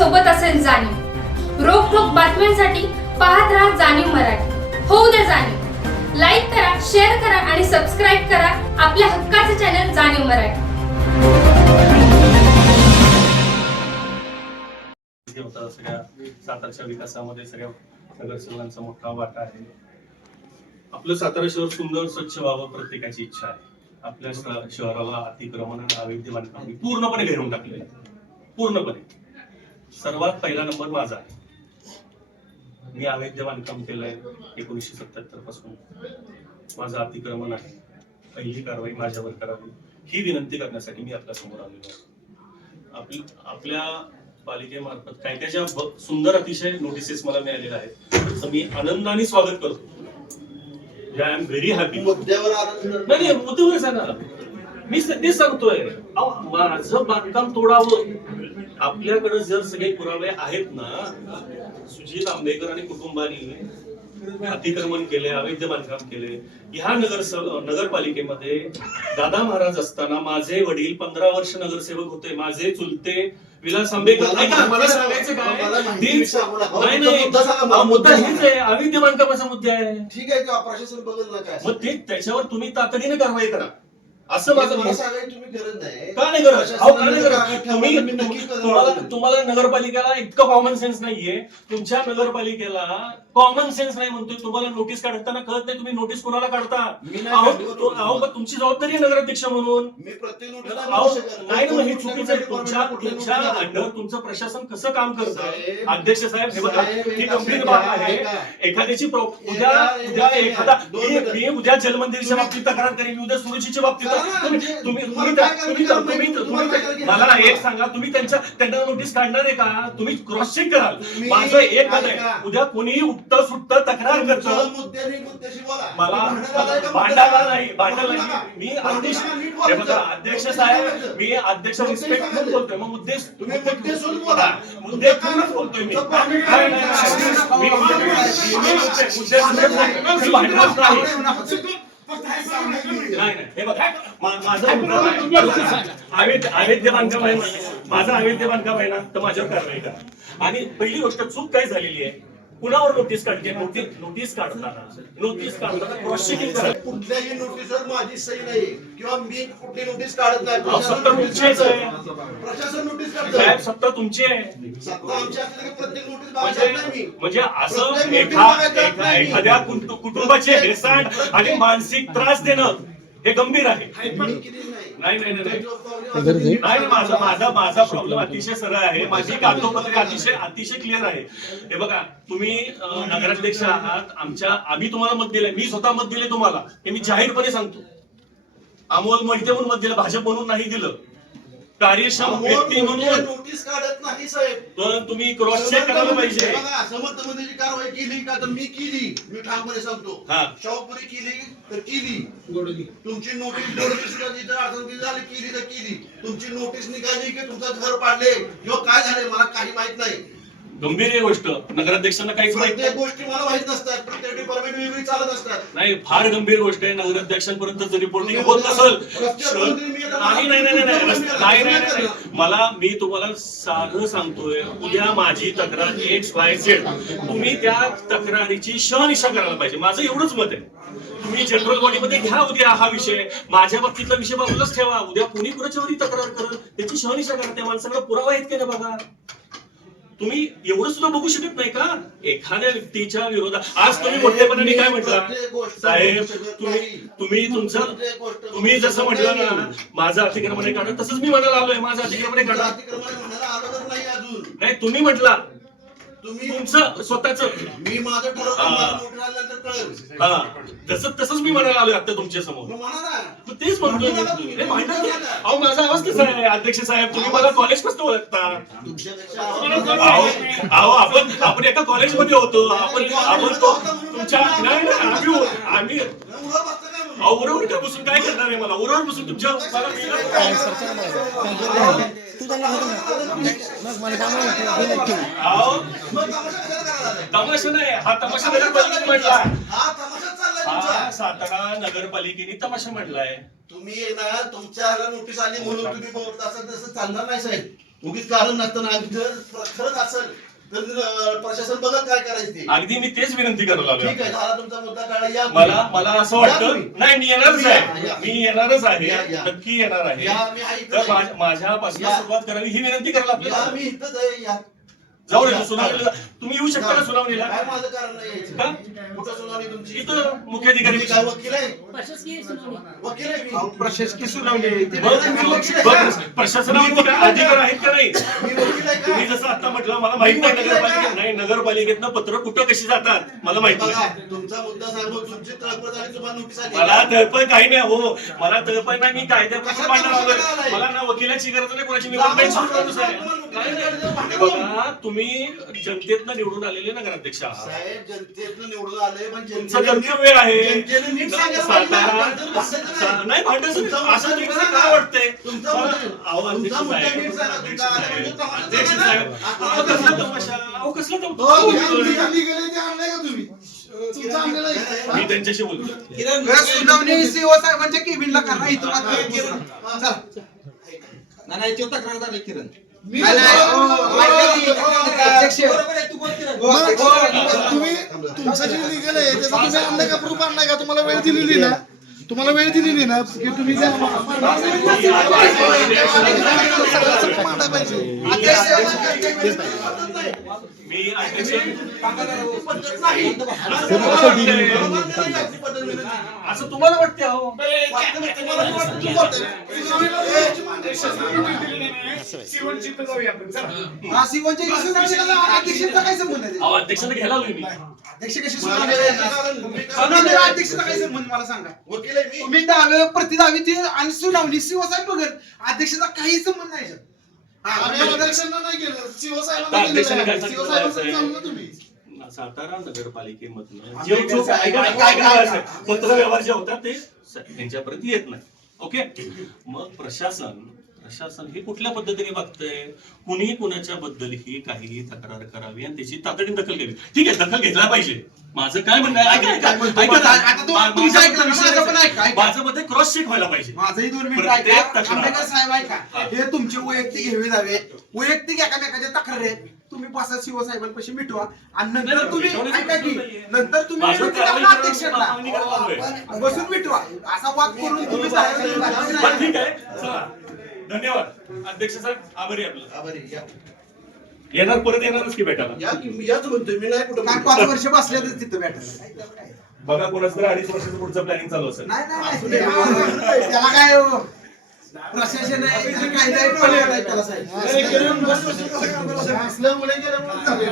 सोबत असेल जाणीव. रोखोक बातम्यांसाठी पाहत राहा जाणीव मराठी. होऊ द्या जाणीव. लाईक करा, शेअर करा आणि सबस्क्राईब करा आपल्या हक्काचे चॅनल जाणीव मराठी. सगळ्या सातारच्या विकासामध्ये सगळ्या नगरसेवकांचा मोठा वाटा आहे. आपलं सातारा शहर सुंदर स्वच्छ व्हावं प्रत्येकाची इच्छा आहे. आपल्या शहराला अतिक्रमण अवैध बांधकाम पूर्णपणे घेरून टाकलेलं आहे. पूर्णपणे सर्वात पहिला नंबर माझा आहे. मी अवैध बांधकाम केलंय 1977 पासून. माझं अतिक्रमण आहे. पहिली कारवाई माझ्यावर करावी ही विनंती करण्यासाठी मी आपल्या समोर आलेलो आहे. आपल्या पालिकेमार्फत काय काय ज्या सुंदर अतिशय नोटिसेस मला मिळालेल्या आहेत त्याचं मी आनंदाने स्वागत करतो. I am very happy. नाही मुद्द्यावर सांगा, मी तेच सांगतोय. माझं बांधकाम तोडावं. आपल्याकडे जर सगळे पुरावे आहेत ना, सुजित आंबेकर आणि कुटुंबानी अतिक्रमण केले, अवैध बांधकाम केले. ह्या नगरपालिकेमध्ये दादा महाराज असताना माझे वडील 15 वर्ष नगरसेवक होते. माझे चुलते विलास आंबेकर. मला सांगायचं काय, नाही मुद्दा हेच आहे, अवैध बांधकामाचा मुद्दा आहे. ठीक आहे, प्रशासन बघत ना काय मग ते त्याच्यावर तुम्ही तातडीने कारवाई करा असं माझं मला सांगायला तुम्ही गरज नाही. का नाही करत? का नाही करत? तुम्हाला नगरपालिकेला इतकं कॉमन सेन्स नाहीये. तुमच्या नगरपालिकेला कॉमन सेन्स नाही म्हणतोय. तुम्हाला नोटीस काढताना कळत नाही तुम्ही नोटीस कोणाला काढता. तुमची जबाबदारी आहे नगराध्यक्ष म्हणून. मी प्रत्येक नोटीस नाही ना, हे चुकीचं आहे. तुमच्या अंडर तुमचं प्रशासन कसं काम करतं अध्यक्ष साहेब, हे बघा ही गंभीर बाब आहे. एखाद्याची उद्या जलमंदिरच्या बाबतीत तक्रार करेन, उद्या सुरक्षेच्या बाबतीत तुम्ही मला एक सांगा, तुम्ही त्यांना नोटीस काढणार आहे का? तुम्ही क्रॉस चेक कराल. माझं एक मत आहे, उद्या कोणीही उठतं सुटतं तक्रार करतं मला भांडायला नाही. मी अध्यक्ष साहेब, मी अध्यक्ष रिस्पेक्ट म्हणून बोलतोय. मग मुद्दे पूर्णच बोलतोय मी. नाही हे बघा, माझं अवैध बांधकाम आहे, माझं अवैध बांधकाम आहे ना, तर माझ्यावर कारवाई करा. आणि पहिली गोष्ट चूक काय झालेली आहे, कुणावर नोटीस काढते? नोटीस काढताना क्रॉस चेकिंग करा. कुठल्याही नोटीसवर माझी सही नाही किंवा मी कुठली नोटीस काढत नाही. सत्ता तुमचीच आहे. प्रशासन नोटीस काढतं. सत्ता तुमची आहे. सत्ता आमची असली की प्रत्येक नोटीस बघत नाही मी. म्हणजे असं एखाद्या कुटुंबाचे हेळसांड आणि मानसिक त्रास देणं हे गंभीर आहे. नाही, माझा प्रॉब्लेम अतिशय सरळ आहे. माझी कागदोपत्री अतिशय क्लिअर आहे. हे बघा, तुम्ही नगराध्यक्ष आहात. आम्ही तुम्हाला मत दिलंय. मी स्वतः मत दिले तुम्हाला, हे मी जाहीरपणे सांगतो. अमोल मोहिते म्हणून मत दिलं, भाजप म्हणून नाही दिलं. कार्यक्षम व्यक्ती म्हणून नोटीस काढत नाही साहेब. पण तुम्ही क्रॉस चेक करायला पाहिजे. समर्थमध्ये कारवाई केली का? तर मी केली. मी ठामपणे सांगतो. शाहूपुरी केली तर केली. तुमची नोटीस झाली केली तर केली. तुमची नोटीस निघाली की तुमचं घर पाडले किंवा काय झाले मला काही माहित नाही. गंभीर आहे गोष्ट. नगराध्यक्षांना काहीच माहित नाही. गोष्टी मला माहित नसतात. प्रत्येक डिपार्टमेंट वेगळी चालत असतात. नाही, फार गंभीर गोष्ट आहे. नगराध्यक्षांपर्यंत जर रिपोर्टिंग होत नसेल, नाही, मी तुम्हाला साधं सांगतोय, उद्या माझी तक्रार XYZ, तुम्ही त्या तक्रारीची शहानिशा करायला पाहिजे. माझं एवढंच मत आहे. तुम्ही जनरल बॉडीमध्ये घ्या उद्या हा विषय. माझ्या बाबतीतला विषय बाजूलाच ठेवा. उद्या कोणी कुणाच्यावरही तक्रार करेल त्याची शहानिशा करा. त्या माणसाकडे पुरावा आहेत का बघा. तुम्ही एवढं सुद्धा बघू शकत नाही का एखाद्या व्यक्तीच्या विरोधात? आज तुम्ही मोठेपणाने काय म्हटलं साहेब, तुम्ही जसं म्हटलं ना माझं अतिक्रमण काढा, तसंच मी म्हणायला आलोय माझं अतिक्रमण काढा. नाही, तुम्ही म्हटला तुमचं स्वतःच. मी माझं तसंच मी म्हणायला आलोय आता तुमच्या समोर. तेच म्हणतोय. अहो, माझा आवाज कसा आहे अध्यक्ष साहेब? तुम्ही मला कॉलेज कसं ओळखता? अहो, आपण एका कॉलेजमध्ये होतो. आपण तो तुमच्या आम्ही उरावर का बसून काय करणार आहे? मला उरावर बसून तुमच्या तमाशा नाही हा. तमाशा नगरपालिकेने म्हटला. हा सातारा नगरपालिकेने तमाशा म्हटलाय. तुम्ही ना तुमच्या नोटीस आली म्हणून तुम्ही तसं चालणार नाही साहेब. उगीच कारण नसताना आणि जर खरंच असेल तर प्रशासन बघत काय करायचं ते. अगदी मी तेच विनंती करायला लागलो. ठीक आहे, झाला तुमचा मुद्दा काढा. या मला असं या वाटतं तुम्ही. नाही मी येणारच या. आहे, मी येणारच आहे, या. नक्की येणार आहे. या, मी आहे इथंच तर आहे. माझ्यापासून या. सुरुवात करावी ही विनंती करायला या, आपल्याला. मी इथंच आहे. या. जाऊ दे या. सुनावणीला. तुम्ही येऊ शकता का सुनावणीला? काय माझं कारण नाही यायचं. का? कुठं सुनावणी तुमची? इथं मुख्याधिकारी तुम्ही काय वकील आहे? प्रशासकीय सुनावणी. वकील आहे मी. प्रशासकीय सुनावणी आहे. ते बघ, मी वकील आहे बघ, का? प्रशासनावरती काय अधिकार आहेत का नाही? मी वकील आहे तुम्ही का? जसं आता म्हटलं मला माहित नाही नगरपालिकेत नाही, नगरपालिकेतनं पत्र कुठं कशी जातात मला माहित बघा, नाही. तुमचा मुद्दा सांगून तुमची तळपड झाली, तुम्हाला नोटीस आली. मला तळपण काही नाही हो, मला तळपण नाही, मी कायद्याप्रमाणे कशात मांडणार तळपण आलोय. आलाय? मला ना वकिलाची गरज नाही, कोणाची जाऊन निवडणूक सांगा, आहे. तुम्हाला नाही, नोटीस नाही. आली, बघा, तुम्ही जनतेतनं निवडून आलेले नगराध्यक्ष आहात. साहेब, जनतेतनं निवडून आले पण तुमचं कर्तव्य आहे. जनतेने नीट सांगायला पाहिजे ना. भांडण बसायचं नाही. नाही भांडायचं तुमचा नाही. असं मुद्दा नीट सांगा. काय वाटतंय? तुमचा मला- मुद्दा- अहो, अध्यक्ष तुमचा मुद्दा साहेब, नीट सांगा. अध्यक्ष तुमचा- साहेब, तुमचा- अध्यक्ष तुमचा- साहेब, आता- अहो, कसला तमाशा? अहो, कसला हो, तमाशा? मी त्यांच्याशी बोलतो. सुनावणी सीओ साहेबांच्या केबिनला करा. इथं मात्र चला. नाही तो तक्रार झाली किरण. नाही, अध्यक्ष. हो, अध्यक्ष. तुम्ही तुमचं जे लिगल आहे त्याचा तुम्ही आणलाय का प्रूफ आणलाय का तुम्हाला वेळ दिलेली ना तुम्हाला वेळ दिलेली ना की तुम्ही जे सगळं मांडायला पाहिजे मी अध्यक्ष पद्धत नाही. असं तुम्हाला वाटते अहो? हा, सीओच्या इथे सुनावणीला जा. अध्यक्षांचा काय संबंध आहे? अहो, अध्यक्षांना घ्यायला आलोय मी. अध्यक्ष कशी सुनावणीला येणार? सुनावणीला अध्यक्षाचा काय संबंध मला सांगा. वकील आहे मी. तुम्ही दावे प्रतिदावे ते आणि सुनावणी सीओ साहेब बघत. अध्यक्षाचा काही संबंध नाही याच्यात. हा, आम्ही अध्यक्षांना नाही गेलं सीओ आता साहेबांना अध्यक्षांनी काय गेलं सीओ साहेबांना सांगू ना तुम्ही सातारा नगरपालिकेमधनं जे जो काय पत्र व्यवहार जे होतात ते त्यांच्यापर्यंत येत नाही. ओके, मग प्रशासन हे कुठल्या पद्धतीने बघतंय? कुणीही कुणाच्या बद्दलही काहीही तक्रार करावी आणि त्याची तातडीने दखल घ्यावी. ठीक आहे, दखल घेतला पाहिजे. माझं काय म्हणणं आहे ऐका, ऐका, ऐका ना. आता तो तुमचं ऐकलं ना, माझं पण ऐका, ऐका. माझं मत क्रॉस चेक व्हायला पाहिजे. माझंही 2 मिनिटं प्रत्येक ऐका. तक्रार. आंबेडकर साहेब ऐका. हा. हे तुमचे वैयक्तिक हेवे दावे वैयक्तिक एकामेकाच्या तक्रारी आहेत. तुम्ही बसा सीओ साहेबांपाशी मिटवा आणि नंतर नाही, तुम्ही मिटवण्याचं ऐका की प्रश्न नाहीये. नंतर तुम्ही माझं विनंती करा कारवाई ना करून अध्यक्षांना. मागणी करायला लागलोय. बसून मिटवा. असा वाद करून तुम्ही बरं, ठीक आहे, चला. धन्यवाद अध्यक्ष साहेब, आभारी आहे आपलं. आभारी. या. येणार, परत येणारच की भेटायला. याच म्हणतोय मी, नाही कुठं काय 5 वर्ष बसले तर तिथं भेटायला. बघा कोणाच तर 2.5 वर्षाचं पुढचं प्लॅनिंग चालू असेल. नाही नाही त्याला काय हो? प्रशासन आहे इथं कायदा आहे, पण आहे त्याला साहेब. असल्यामुळे गेल्यामुळे झाले.